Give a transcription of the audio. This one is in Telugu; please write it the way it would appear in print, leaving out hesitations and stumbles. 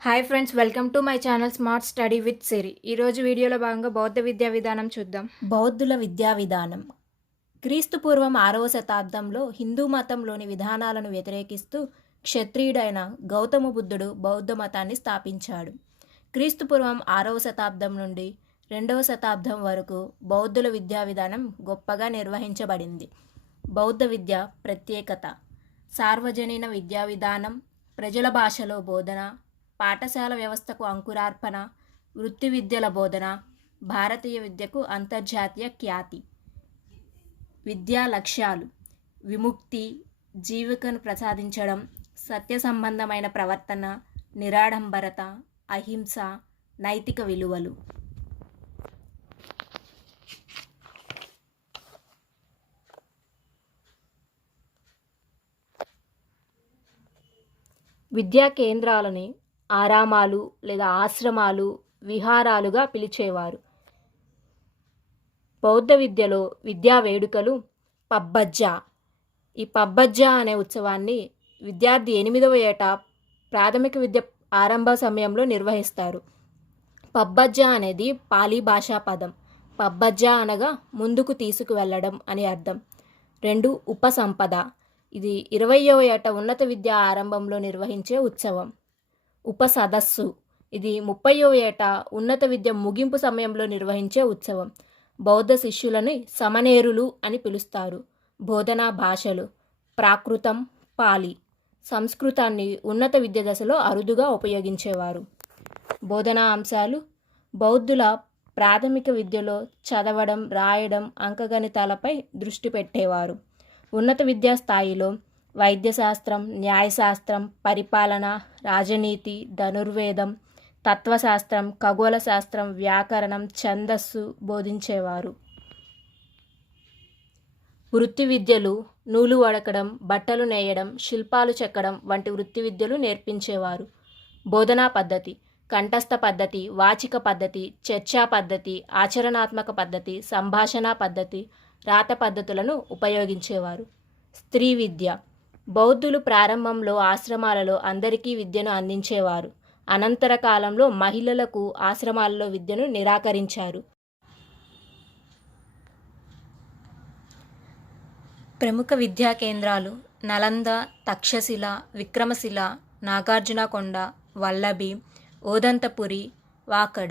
Hi friends, welcome to my channel smart study with Siri. ఈరోజు వీడియోలో భాగంగా బౌద్ధ విద్యా విధానం చూద్దాం. బౌద్ధుల విద్యా విధానం క్రీస్తుపూర్వం 6వ శతాబ్దంలో హిందూ మతంలోని విధానాలను వ్యతిరేకిస్తూ క్షత్రియుడైన గౌతమ బుద్ధుడు బౌద్ధ మతాన్ని స్థాపించాడు. క్రీస్తుపూర్వం 6వ శతాబ్దం నుండి 2వ శతాబ్దం వరకు బౌద్ధుల విద్యా విధానం గొప్పగా నిర్వహించబడింది. బౌద్ధ విద్య ప్రత్యేకత: సార్వజనీన విద్యా విధానం, ప్రజల భాషలో బోధన, పాఠశాల వ్యవస్థకు అంకురార్పణ, వృత్తి విద్యల బోధన, భారతీయ విద్యకు అంతర్జాతీయ ఖ్యాతి. విద్యా లక్ష్యాలు: విముక్తి, జీవికను ప్రసాదించడం, సత్య సంబంధమైన ప్రవర్తన, నిరాడంబరత, అహింస, నైతిక విలువలు. విద్యా కేంద్రాలని ఆరామాలు లేదా ఆశ్రమాలు, విహారాలుగా పిలిచేవారు. బౌద్ధ విద్యలో విద్యా వేడుకలు పబ్బజ్జా. ఈ పబ్బజ్జా అనే ఉత్సవాన్ని విద్యార్థి 8వ ఏట ప్రాథమిక విద్య ఆరంభ సమయంలో నిర్వహిస్తారు. పబ్బజ్జా అనేది పాలీ భాషా పదం. పబ్బజ్జా అనగా ముందుకు తీసుకువెళ్ళడం అని అర్థం. 2 ఉపసంపద. ఇది 20వ ఏట ఉన్నత విద్య ఆరంభంలో నిర్వహించే ఉత్సవం. ఉపసదస్సు. ఇది 30వ ఏట ఉన్నత విద్య ముగింపు సమయంలో నిర్వహించే ఉత్సవం. బౌద్ధ శిష్యులని సమనేరులు అని పిలుస్తారు. బోధనా భాషలు: ప్రాకృతం, పాలి. సంస్కృతాన్ని ఉన్నత విద్య దశలో అరుదుగా ఉపయోగించేవారు. బోధనా అంశాలు: బౌద్ధుల ప్రాథమిక విద్యలో చదవడం, రాయడం, అంకగణితాలపై దృష్టి పెట్టేవారు. ఉన్నత విద్యా స్థాయిలో వైద్యశాస్త్రం, న్యాయశాస్త్రం, పరిపాలన, రాజనీతి, ధనుర్వేదం, తత్వశాస్త్రం, ఖగోళ శాస్త్రం, వ్యాకరణం, ఛందస్సు బోధించేవారు. వృత్తి విద్యలు: నూలు వడకడం, బట్టలు నేయడం, శిల్పాలు చెక్కడం వంటి వృత్తి విద్యలు నేర్పించేవారు. బోధనా పద్ధతి: కంఠస్థ పద్ధతి, వాచిక పద్ధతి, చర్చా పద్ధతి, ఆచరణాత్మక పద్ధతి, సంభాషణ పద్ధతి, రాత పద్ధతులను ఉపయోగించేవారు. స్త్రీ విద్య: బౌద్ధులు ప్రారంభంలో ఆశ్రమాలలో అందరికీ విద్యను అందించేవారు. అనంతర కాలంలో మహిళలకు ఆశ్రమాలలో విద్యను నిరాకరించారు. ప్రముఖ విద్యా కేంద్రాలు: నలంద, తక్షశిల, విక్రమశిల, నాగార్జునకొండ, వల్లభి, ఓదంతపురి, వాకడ.